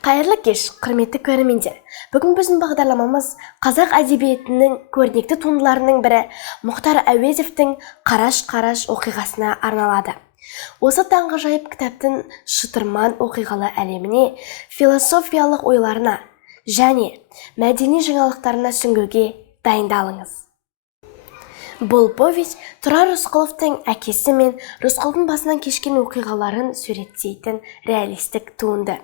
Қайырлы кеш, құрметті көрермендер. Бүгін біздің бағдарламамыз қазақ әдебиетінің көрнекті туындыларының бірі Мұхтар Әуезовтің «Қараш-қараш» оқиғасына арналады. Осы таңғажайып кітаптың шытырман оқиғалы әлеміне, философиялық ойларына және мәдени жаңалықтарына сүңгуге дайындалыңыз. Бұл повесть Тұрар Рысқұловтың әкесі мен Рысқұлдың басынан кешкен оқиғаларын суреттейтін реалистік туынды.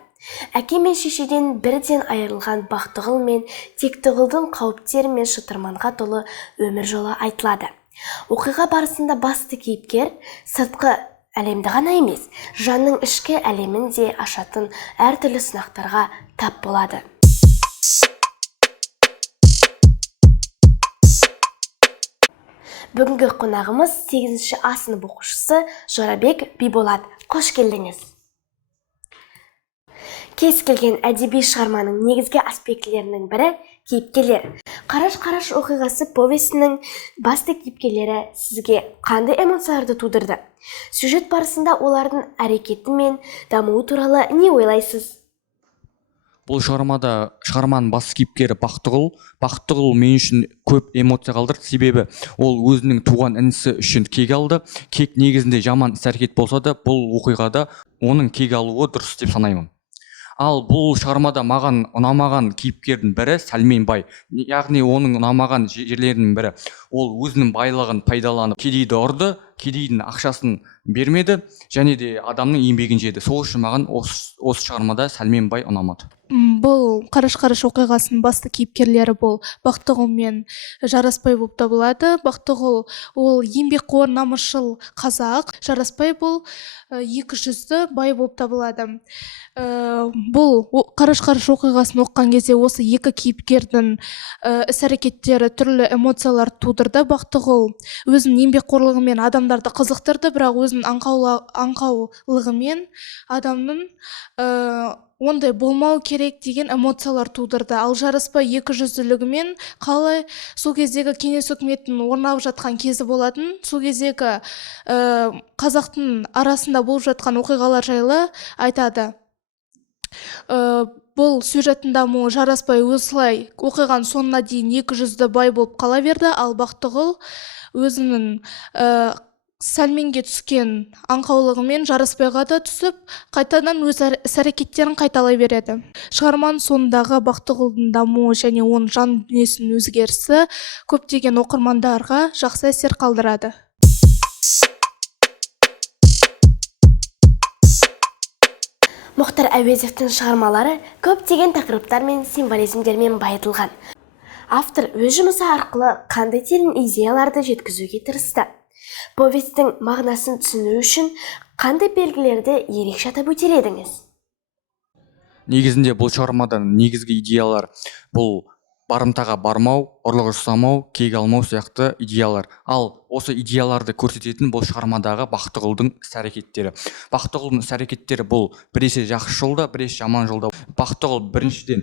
Әке мен шешеден бірден айырылған Бақтығұл мен Тектіғұлдың қауіптері мен шытырманға толы өмір жолы айтылады. Оқиға барысында басты кейіпкер сыртқы әлемді ғана емес, жанның ішкі әлемін де ашатын әртүрлі сынақтарға тап болады. Бүгінгі қонағымыз 8-ші А сынып оқушысы Жорабек Биболат. Қош келдіңіз. Кез келген әдеби шығарманың негізгі аспектілерінің бірі кейіпкерлер. Қараш-қараш оқиғасы повестінің басты кейіпкерлері сізге қандай эмоцияларды тудырды? Сюжет барысында олардың әрекеті мен дамуы туралы не ойлайсыз? Бұл шығарманың басты кейіпкері Бақтығұл. Бақтығұл мен үшін көп эмоция қалдырды, себебі ол өзінің туған інісі үшін кек алды. Кек негізінде жаман іс-әрекет болса да, бұл оқиғада оның кек алуы дұрыс деп санаймын. Ал бұл шығармада маған ұнамаған кейіпкердің бірі Сәлмен бай. Яғни оның ұнамаған жерлерінің бірі, ол өзінің байлығын пайдаланып кедейді ұрды, кедейдің ақшасын бермеді және де адамның еңбегін жеді. Сол үшін маған осы шығармада Сәлмен бай ұнамады. Бұл Қараш-қараш оқиғасының басты кейіпкерлері бұл Бақтығұл мен Жарасбай болып табылады. Бақтығұл ол еңбекқор, намысшыл қазақ, Жарасбай бұл екі жүзді бай болып табылады. Бұл Қараш-қараш оқиғасын оқыған кезде осы екі кейіпкердің іс-әрекеттері түрлі эмоциялар тудырды. Бақтығұл өзінің еңбекқорлығымен адамдарды қызықтырды, бірақ өзінің аңқаулығымен адамның ондай болмау керек деген эмоциялар тудырды. Ал Жарасбай екі жүзділігімен қалай сол кездегі кеңес үкіметінің орнап жатқан кезі болатын, сол кездегі қазақтың арасында болып жатқан оқиғалар жайлы айтады. Бұл сюжеттің дамуы Жарасбай осылай оқиған соңына дейін екі жүзді бай болып қала берді, ал Бақтығұл өзінің Сәлменге түскен аңқаулығымен Жарасбайға да түсіп, қайтадан өз іс-әрекеттерін қайталай береді. Шығарманың соңындағы Бақтығұлдың дамуы және оның жан дүниесінің өзгерісі көптеген оқырмандарға жақсы әсер қалдырады. Мұхтар Әуезовтің шығармалары көптеген тақырыптар мен символизмдермен байытылған. Автор өз жұмысы арқылы қандай терең идеяларды жеткізуге тырысты? Повестің мағынасын түсіну үшін қандай белгілерді ерекше атап өтер едіңіз? Негізінде бұл шығармадан негізгі идеялар бұл барымтаға бармау, ұрлық жасамау, кек алмау сияқты идеялар. Ал осы идеяларды көрсететін бұл шығармадағы Бақтығұлдың іс-әрекеттері. Бақтығұлдың іс-әрекеттері бұл біресе жақсы жолда, біресе жаман жолда. Бақтығұл біріншіден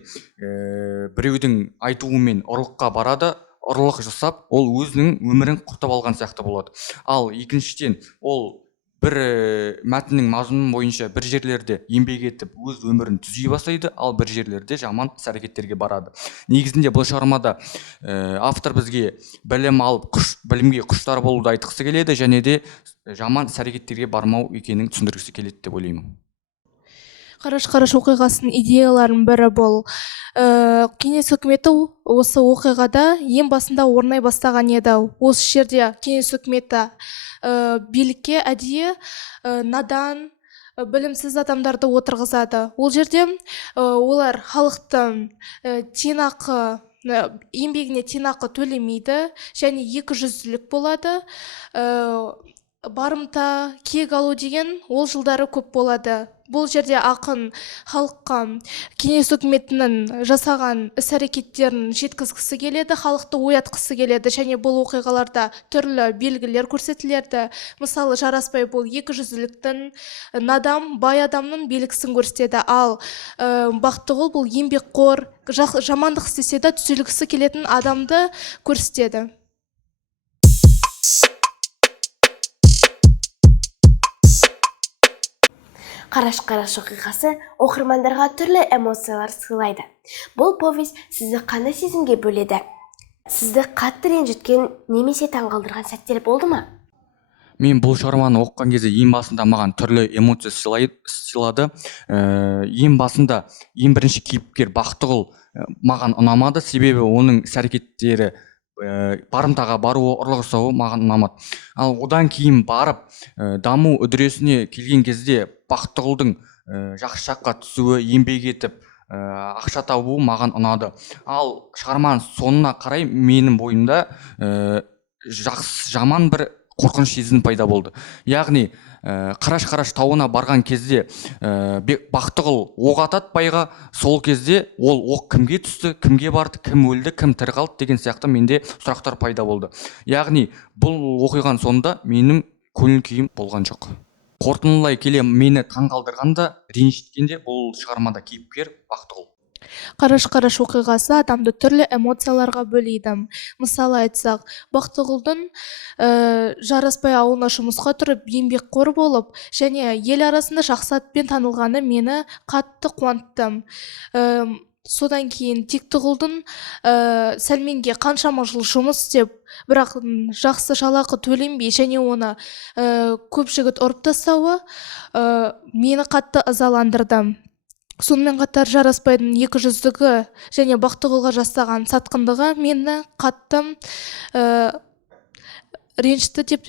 біреудің айтуымен ұрлыққа барады, ұрлық жасап, ол өзінің өмірін құртып алған сияқты болады. Ал екіншіден, ол бір мәтіннің мазмұны бойынша бір жерлерде еңбек етіп, өз өмірін түзей бастайды, ал бір жерлерде жаман іс-әрекеттерге барады. Негізінде бұл шығармада автор бізге білім алып, білімге құштар болуды айтқысы келеді, және де жаман іс-әрекеттерге бармау екенін түсіндіргісі келеді деп ойлаймын. Қараш-қараш оқиғасының идеяларының бірі бұл кеңес үкіметі осы оқиғада ең басында орнай бастаған еді. Осы жерде кеңес үкіметі билікке әдейі надан, білімсіз адамдарды отырғызады. Ол жерде олар халықтың еңбегіне теңақы төлемейді және екі жүзділік болады. Барымта, кек алу деген ол жылдары көп болады. Бұл жерде ақын халыққа кеңес үкіметінің жасаған іс-әрекеттерін жеткізгісі келеді, халықты оятқысы келеді және бұл оқиғаларда түрлі белгілер көрсетіледі. Мысалы, Жарасбай бұл екі жүзділіктің надам, бай адамның белгісін көрсетеді, ал Бақтығұл бұл еңбекқор, жамандық істесе де түзелгісі келетін адамды көрсетеді. қараш-қараш оқиғасы оқырмандарға түрлі эмоциялар сыйлайды. Бұл повесть сізді қандай сезімге бөледі? Сізді қатты ренжіткен немесе таңғалдырған сәттер болды ма? Мен бұл шығарманы оқыған кезде ең басында маған түрлі эмоция сыйлады. Ең басында ең бірінші кейіпкер Бақтығұл маған ұнамады, себебі оның іс-әрекеттері барымтаға баруы, ұрлық жасауы маған ұнамады. Ал одан кейін барып даму үдерісіне келген кезде Бақтығұлдың жақсы жаққа түсуі, еңбек етіп ақша табуы маған ұнады. Ал шығарманың соңына қарай менің бойымда жаман бір қорқыныш сезім пайда болды. Яғни қараш-қараш тауына барған кезде Бақтығұл оқ атады байға, сол кезде ол оқ кімге түсті, кімге барды, кім өлді, кім тірі қалды деген сияқты менде сұрақтар пайда болды. Яғни бұл оқиғаның соңында менің көңіл күйім болған жоқ. Қорытындылай келе мені таңғалдырғанда, ренжіткенде бұл шығармада кейіпкер Бақтығұл. Қараш-қараш оқиғасы адамды түрлі эмоцияларға бөлейді. Мысалы айтсақ, Бақтығұлдың жараспай ауылына жұмысқа тұрып, еңбекқор болып, және ел арасында жақсы атпен танылғаны мені қатты қуантты. Содан кейін Тектіғұлдың Сәлменге қаншама жыл жұмыс істеп, бірақ жақсы жалақы төленбей, және оны көп жігіт ұрып тастауы мені қатты ызаландырды. Сонымен қатар Жараспайдың екі жүздігі және Бақтығұлға жасаған сатқындығы мені қатты ренжітті деп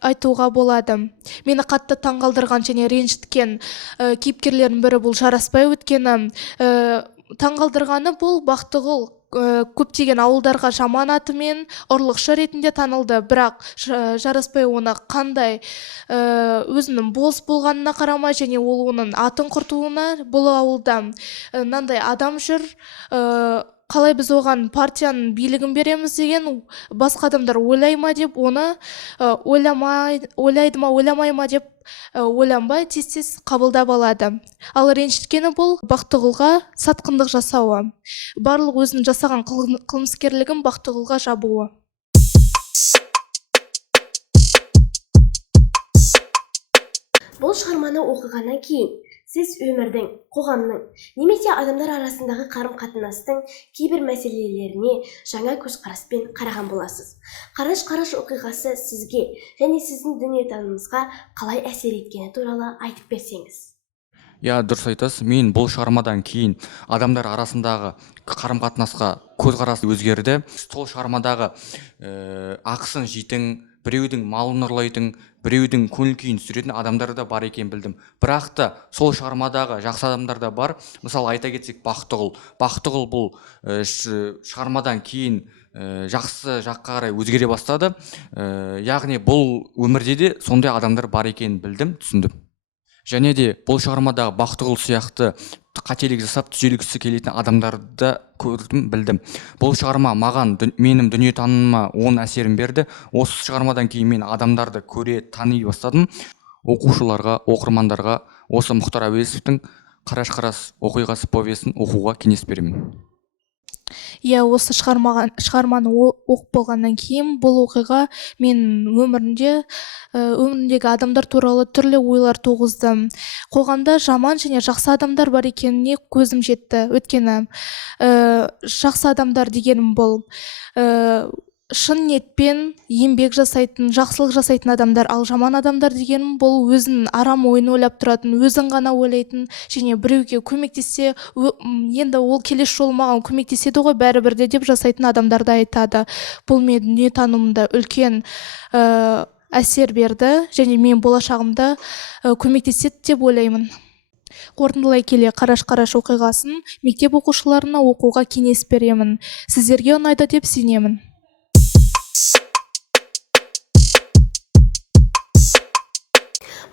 айтуға болады. Мені қатты таңғалдырған және ренжіткен кейіпкерлердің бірі бұл Жараспай. Өткені таңғалдырғаны бұл Бақтығұл көптеген ауылдарға жаман атымен ұрлықшы ретінде танылды, бірақ Жараспай оны қандай өзінің бос болғанына қарамай, және ол оның атын құртуына, бұл ауылда мынандай адам жүр, қалай біз оған партияның билігін береміз деген басқа адамдар ойлай ма деп, оны ойлайды ма, ойламай ма деп ойланбай тез-тез қабылдап алады. Ал ренжіткені бұл Бақтығұлға сатқындық жасауы, барлық өзінің жасаған қылмыскерлігін Бақтығұлға жабуы. Бұл шығарманы оқығаннан кейін сіз өмірдің, қоғамның, немесе адамдар арасындағы қарым-қатынастың кейбір мәселелеріне жаңа көзқараспен қараған боласыз. Қараш-қараш оқиғасы сізге және сіздің дүниетанымыңызға қалай әсер еткені туралы айтып берсеңіз. Дұрыс айтасыз. Мен бұл шығармадан кейін адамдар арасындағы қарым-қатынасқа көзқарасы өзгерді. Сол шығармадағы ақысын жейтін, біреудің малын ұрлайтын, біреудің көңіл күйін түсіретін адамдар да бар екен білдім. Бірақ та сол шығармадағы жақсы адамдар да бар. Мысалы айта кетсек Бақтығұл бұл шығармадан кейін жақсы жаққа қарай өзгере бастады. Яғни бұл өмірде де сондай адамдар бар екенін білдім, түсіндім. Және де бұл шығармадағы Бақтығұл сияқты қателік жасап түзелгісі келетін адамдарды көрдім, білдім. Бұл шығарма маған, менің дүниетанымыма оң әсерін берді. Осы шығармадан кейін мен адамдарды көре, тани бастадым. Оқушыларға, оқырмандарға осы Мұхтар Әуезовтің Қараш-қараш оқиғасы повесін оқуға кеңес беремін. Осы шығарманы оқып болғаннан кейін бұл оқиға мен өміріндегі адамдар туралы түрлі ойлар туғызды. Қоғамда жаман және жақсы адамдар бар екеніне көзім жетті. Өйткені жақсы адамдар дегенім бұл шын ниетпен еңбек жасайтын, жақсылық жасайтын адамдар, ал жаман адамдар дегенім бұл өзінің арам ойын ойлап тұратын, өзін ғана ойлайтын, және біреуге көмектессе, енді ол келесі жолы маған көмектеседі ғой бәрібір де деп жасайтын адамдарды айтады. Бұл мен дүниетанымымда үлкен әсер берді, және мен болашағымда көмектеседі деп ойлаймын. Қорытындылай келе Қараш-қараш оқиғасын мектеп оқушыларына оқуға кеңес беремін. Сіздерге ұнайды деп сенемін.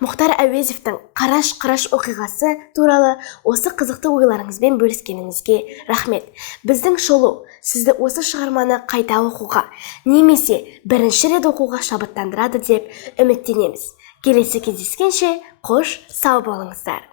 Мұхтар Әуезовтің Қараш-қараш оқиғасы туралы осы қызықты ойларыңызбен бөліскеніңізге рахмет. Біздің шолу сізді осы шығарманы қайта оқуға, немесе бірінші рет оқуға шабыттандырады деп үміттенеміз. Келесі кездескенше қош сау болыңыздар.